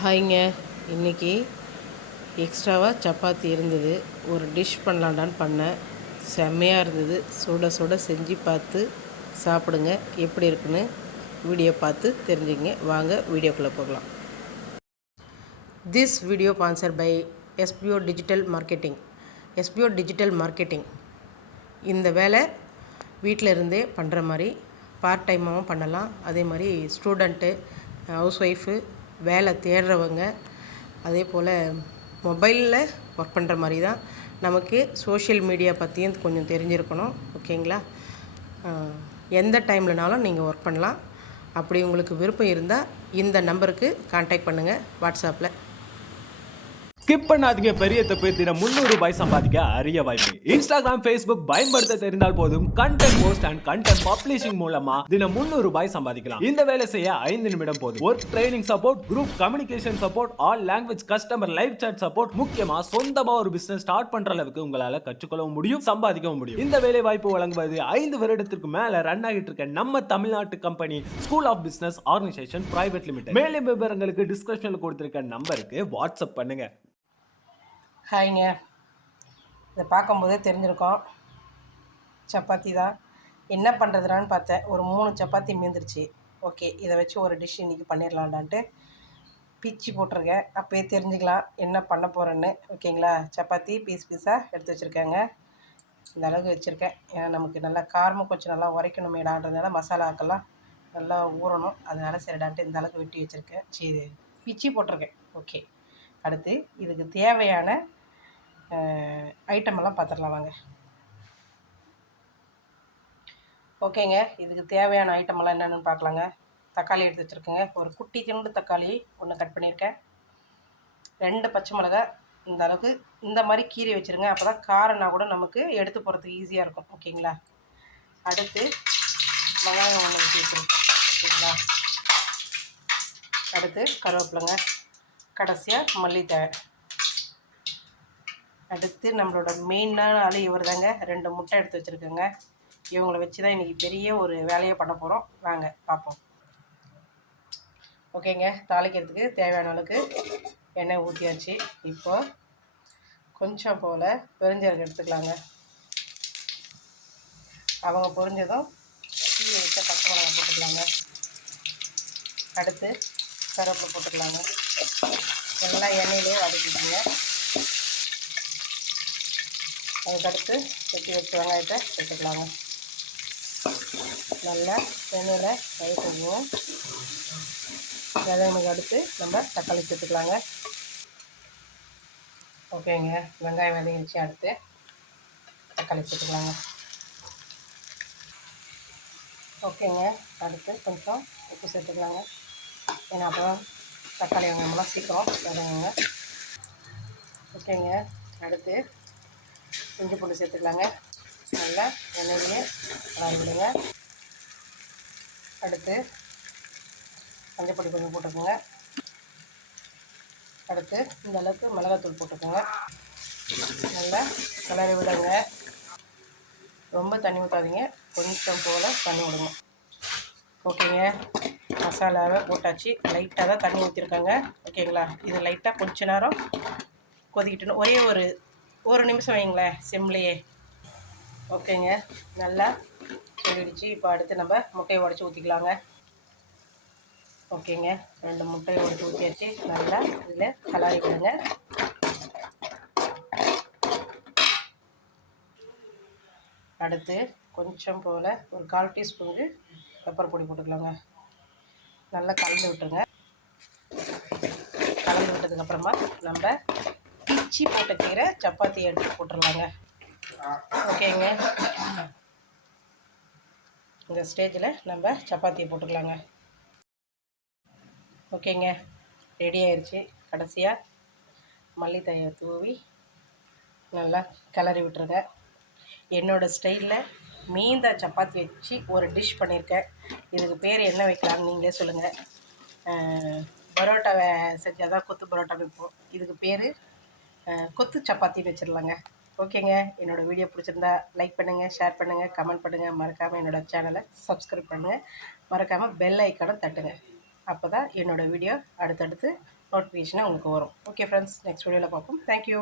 ஹாய்ங்க. இன்றைக்கி எக்ஸ்ட்ராவாக சப்பாத்தி இருந்தது. ஒரு டிஷ் பண்ணலான்டான்னு பண்ணேன். செம்மையாக இருந்தது. சுட சுட செஞ்சு பார்த்து சாப்பிடுங்க. எப்படி இருக்குன்னு வீடியோ பார்த்து தெரிஞ்சுங்க. வாங்க வீடியோக்குள்ளே போகலாம். This video sponsor by SPO digital marketing. SPO digital marketing இந்த வேலை வீட்டில் இருந்தே பண்ணுற மாதிரி பார்ட் டைமாகவும் பண்ணலாம். அதே மாதிரி ஸ்டூடெண்ட்டு, ஹவுஸ் ஒய்ஃபு, வேலை தேடுறவங்க, அதே போல் மொபைலில் ஒர்க் பண்ணுற மாதிரி தான். நமக்கு சோஷியல் மீடியா பற்றியும் கொஞ்சம் தெரிஞ்சிருக்கணும். ஓகேங்களா? எந்த டைம்லனாலும் நீங்கள் ஒர்க் பண்ணலாம். அப்படி உங்களுக்கு விருப்பம் இருந்தால் இந்த நம்பருக்கு கான்டாக்ட் பண்ணுங்கள் வாட்ஸ்அப்பில். ஸ்கிப் பண்ணாதீங்க. பெரிய தப்பு. தினம் 300 ரூபாய் சம்பாதிக்க அரிய வாய்ப்பு. இன்ஸ்டாகிராம், ஃபேஸ்புக் பயன்படுத்த தெரிந்தால் போதும். Content post and content publishing மூலமா தினம் 300 ரூபாய் சம்பாதிக்கலாம். இந்த வேலை செய்ய 5 நிமிடம் போதும். Work training support, group communication support, all language customer live chat support, முக்கியமா சொந்தமா ஒரு பிசினஸ் ஸ்டார்ட் பண்ற அளவுக்கு உங்களால கற்றுக்கொள்ளவும் முடியும், சம்பாதிக்கவும் முடியும். இந்த வேலை வாய்ப்பு வழங்குவது 5 வருடத்திற்கு மேல ரன் ஆகிட்டு இருக்க நம்ம தமிழ்நாட்டு company school of business organisation private limited. மேலும் விவரங்களுக்கு டிஸ்கிரிப்ஷன்ல கொடுத்திருக்க நம்பருக்கு வாட்ஸ்அப் பண்ணுங்க. ஹாய்ங்க. இதை பார்க்கும்போதே தெரிஞ்சிருக்கோம், சப்பாத்தி தான். என்ன பண்ணுறதுனான்னு பார்த்தேன். ஒரு 3 சப்பாத்தி மீந்துருச்சு. ஓகே, இதை வச்சு ஒரு டிஷ் இன்றைக்கி பண்ணிடலான்டான்ட்டு பிச்சு போட்டிருக்கேன். அப்போயே தெரிஞ்சுக்கலாம் என்ன பண்ண போகிறேன்னு. ஓகேங்களா? சப்பாத்தி பீஸாக எடுத்து வச்சுருக்கேங்க. இந்த அளவுக்கு வச்சுருக்கேன். ஏன்னா நமக்கு நல்லா காரமும் கொஞ்சம் நல்லா உரைக்கணுமேடான்றதுனால மசாலாக்கெல்லாம் நல்லா ஊறணும். அதனால் சரிடான்ட்டு இந்த அளவுக்கு வெட்டி வச்சுருக்கேன். சரி, பிச்சு போட்டிருக்கேன். ஓகே, அடுத்து இதுக்கு தேவையான ஐட்டமெல்லாம் பார்த்துடலாம் வாங்க. ஓகேங்க, இதுக்கு தேவையான ஐட்டமெல்லாம் என்னென்னு பார்க்கலாங்க. தக்காளி எடுத்து வச்சுருக்கேங்க. ஒரு குட்டி துண்டு தக்காளி ஒன்று கட் பண்ணியிருக்கேன். 2 பச்சை மிளகா இந்த அளவுக்கு இந்த மாதிரி கீரை வச்சுருங்க. அப்போ தான் காரம்னா கூட நமக்கு எடுத்து போகிறதுக்கு ஈஸியாக இருக்கும். ஓகேங்களா? அடுத்து வெங்காயம் ஒன்று வச்சு வச்சுருக்கேன். ஓகேங்களா? அடுத்து கருவேப்பிலைங்க. கடைசியாக மல்லித்தழை. அடுத்து நம்மளோட மெயினான ஆள் இவர் தாங்க. 2 முட்டை எடுத்து வச்சுருக்கேங்க. இவங்களை வச்சு தான் இன்றைக்கி பெரிய ஒரு வேலையை பண்ண போகிறோம். வாங்க பார்ப்போம். ஓகேங்க, தாளிக்கிறதுக்கு தேவையான அளவுக்கு எண்ணெய் ஊற்றியாச்சு. இப்போ கொஞ்சம் போல் பெருஞ்சீரகம் எடுத்துக்கலாங்க. அவங்க பொரிஞ்சதும் கீழே வச்ச பச்சை மிளகாய் போட்டுக்கலாங்க. அடுத்து கருவேப்பிலை போட்டுக்கலாங்க. எல்லாம் எண்ணெயிலே வதக்கிக்கோங்க. அதுக்கடுத்து வெட்டி வச்ச வெங்காயத்தை சேர்த்துக்கலாங்க. நல்லா எண்ணெயில் வதக்கிக்கோங்க. வதங்கினதுக்கு அடுத்து நம்ம தக்காளி சேர்த்துக்கலாங்க. ஓகேங்க, வெங்காயம் வதங்கிடுச்சு. அடுத்து தக்காளி சேர்த்துக்கலாங்க. ஓகேங்க, அடுத்து கொஞ்சம் உப்பு சேர்த்துக்கலாங்க. ஏன்னா அப்போ தான் தக்காளி வெங்காயமெல்லாம் சீக்கிரம் வதங்குங்க. ஓகேங்க, அடுத்து இஞ்சி பூண்டு சேர்த்துக்கலாங்க. நல்லா எண்ணெயிலே வதக்கி விடுங்க. அடுத்து மஞ்சப்பொடி கொஞ்சம் போட்டுக்கோங்க. அடுத்து இந்த அளவுக்கு மிளகாத்தூள் போட்டுக்கோங்க. நல்லா கிளறி விடுங்க. ரொம்ப தண்ணி ஊற்றாதீங்க, கொஞ்சம் போல் தண்ணி விடுங்க. ஓகேங்க, மசாலாவை போட்டாச்சு. லைட்டாக தான் தண்ணி ஊற்றிருக்காங்க. ஓகேங்களா? இது லைட்டாக கொஞ்ச நேரம் கொதிக்கிட்டணும். ஒரே ஒரு நிமிஷம் வைங்களேன் சிம்லேயே. ஓகேங்க, நல்லா சொல்லிடுச்சு. இப்போ அடுத்து நம்ம முட்டையை உடச்சி ஊற்றிக்கலாங்க. ஓகேங்க, 2 முட்டையை உடச்சி ஊற்றியாச்சு. நல்லா இதில் கலரி விடுங்க. அடுத்து கொஞ்சம் போல் ஒரு 1/4 டீஸ்பூனுக்கு பெப்பர் பொடி போட்டுக்கலாங்க. நல்லா கலந்து விட்டுருங்க. கலந்து விட்டதுக்கப்புறமா நம்ம பிச்சு போட்ட கீரை சப்பாத்தி எடுத்து போட்டுடலாங்க. ஓகேங்க, இந்த ஸ்டேஜில் நம்ம சப்பாத்தியை போட்டுக்கலாங்க. ஓகேங்க, ரெடி ஆயிடுச்சு. கடைசியாக மல்லித்தழையை தூவி நல்லா கிளறி விட்டுருங்க. என்னோடய ஸ்டைலில் மீந்த சப்பாத்தி வச்சு ஒரு டிஷ் பண்ணியிருக்கேன். இதுக்கு பேர் என்ன வைக்கலாம்னு நீங்களே சொல்லுங்கள். பரோட்டாவை செஞ்சால் தான் கொத்து பரோட்டா வைப்போம். இதுக்கு பேர் கொத்து சப்பாத்தின்னு வச்சிடலாங்க. ஓகேங்க, என்னோடய வீடியோ பிடிச்சிருந்தா லைக் பண்ணுங்கள், ஷேர் பண்ணுங்கள், கமெண்ட் பண்ணுங்கள். மறக்காமல் என்னோடய சேனலை சப்ஸ்கிரைப் பண்ணுங்கள். மறக்காமல் பெல் ஐக்கானை தட்டுங்க. அப்போ தான் என்னோடய வீடியோ அடுத்தடுத்து நோட்டிஃபிகேஷனாக உங்களுக்கு வரும். ஓகே ஃப்ரெண்ட்ஸ், நெக்ஸ்ட் வீடியோவில் பார்ப்போம். தேங்க்யூ.